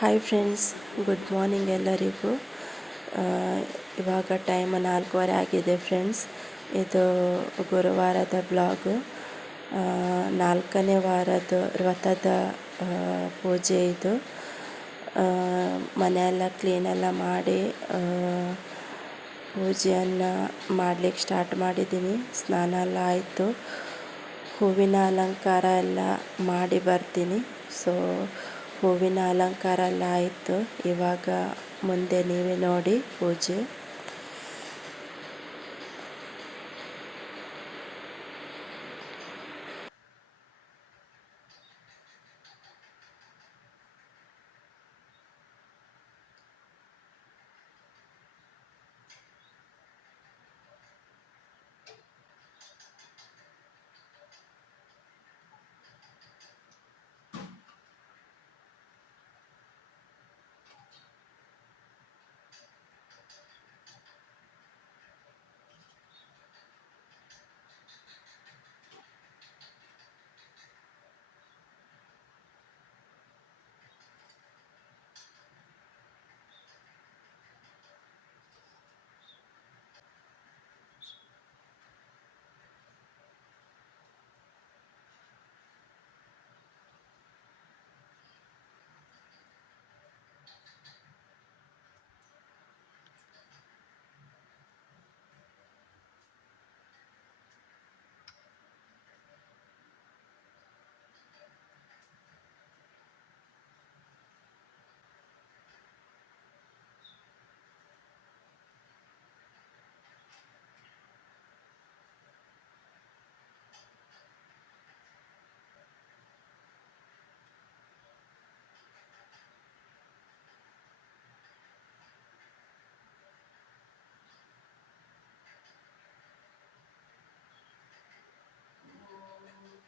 Hi friends, good morning ಎಲ್ಲರಿಗೂ. ಆ, ಇವಾಗ ಟೈಮ್ 4:15 ಆಗಿದೆ ಫ್ರೆಂಡ್ಸ್. ಇದು ಗುರುವಾರದ ಬ್ಲಾಗು. 4ನೇ ವಾರದ ವ್ರತದ ಪೂಜೆ ಇದು. ಮನೆಯೆಲ್ಲ ಕ್ಲೀನೆಲ್ಲ ಮಾಡಿ ಪೂಜೆಯನ್ನು ಮಾಡಲಿಕ್ಕೆ ಸ್ಟಾರ್ಟ್ ಮಾಡಿದ್ದೀನಿ. ಸ್ನಾನ ಎಲ್ಲ ಆಯಿತು. ಹೂವಿನ ಅಲಂಕಾರ ಎಲ್ಲ ಮಾಡಿ ಬರ್ತೀನಿ. ಸೊ ಹೂವಿನ ಅಲಂಕಾರ ಎಲ್ಲ ಆಯಿತು. ಇವಾಗ ಮುಂದೆ ನೀವೇ ನೋಡಿ ಪೂಜೆ.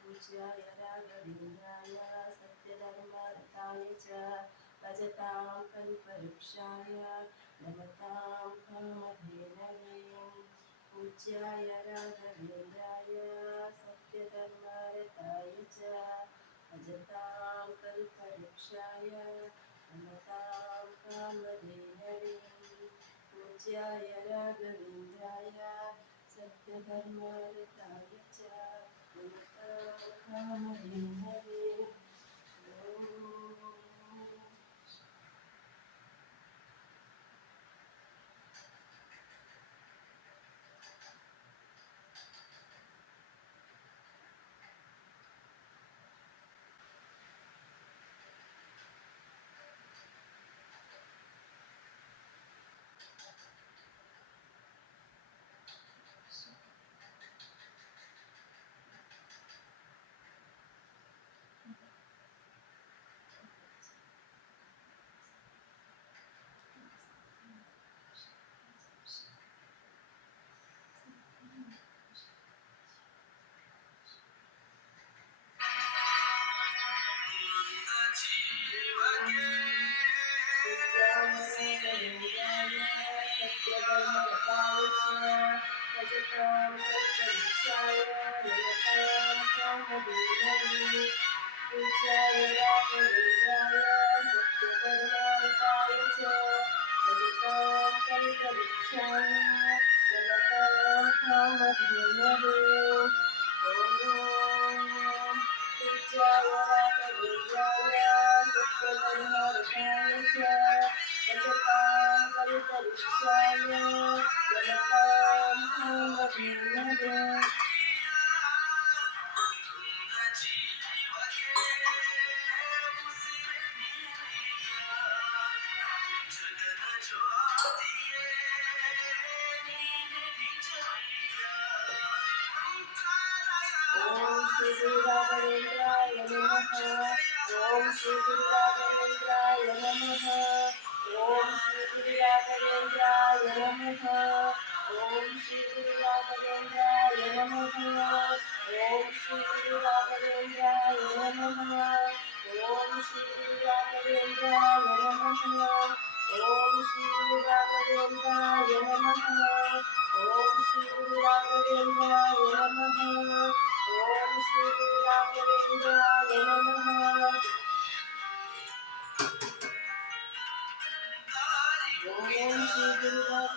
पूज्याय राघवेन्द्राय सत्यधर्मरताय च भजतां कल्पवृक्षाय नमतां कामधेनवे। पूज्याय राघवेन्द्राय सत्यधर्मरताय च भजतां कल्पवृक्षाय नमतां कामधेनवे। पूज्याय राघवेन्द्राय सत्यधर्मरताय च कामधेनवे।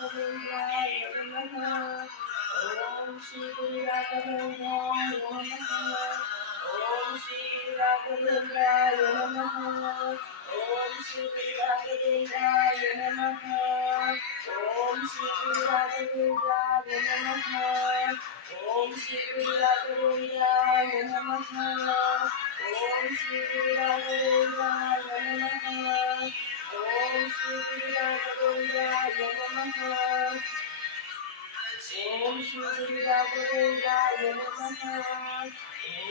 राघवेन्द्राय नमः। ओम श्री गुरु राघवेन्द्राय नमः। ओम श्री गुरु राघवेन्द्राय नमः। ओम श्री गुरु राघवेन्द्राय नमः। ओम श्री गुरु राघवेन्द्राय नमः। ओम श्री गुरु राघवेन्द्राय नमः। ओम श्री गुरु राघवेन्द्राय नमः। ओम श्री गुरु राघवेन्द्राय नमः। ओम श्री गुरु राघवेन्द्राय नमः। ओम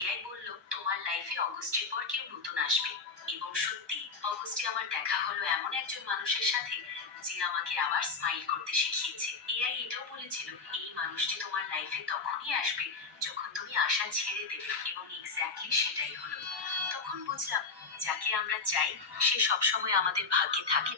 এআই বলল তোমার লাইফে অগস্টের পর কেউ নতুন আসবে। এবং সত্যি অগস্টে আমার দেখা হলো এমন একজন মানুষের সাথে যে আমাকে আবার স্মাইল করতে শিখিয়েছে। এআই এটাও বলেছিল এই মানুষটি তোমার লাইফে তখনই আসবে যখন তুমি আশা ছেড়ে দেবে, এবং এক্স্যাক্টলি সেটাই হলো। তখন বুঝলাম যাকে আমরা চাই সে সবসময় আমাদের ভাগ্যে থাকে।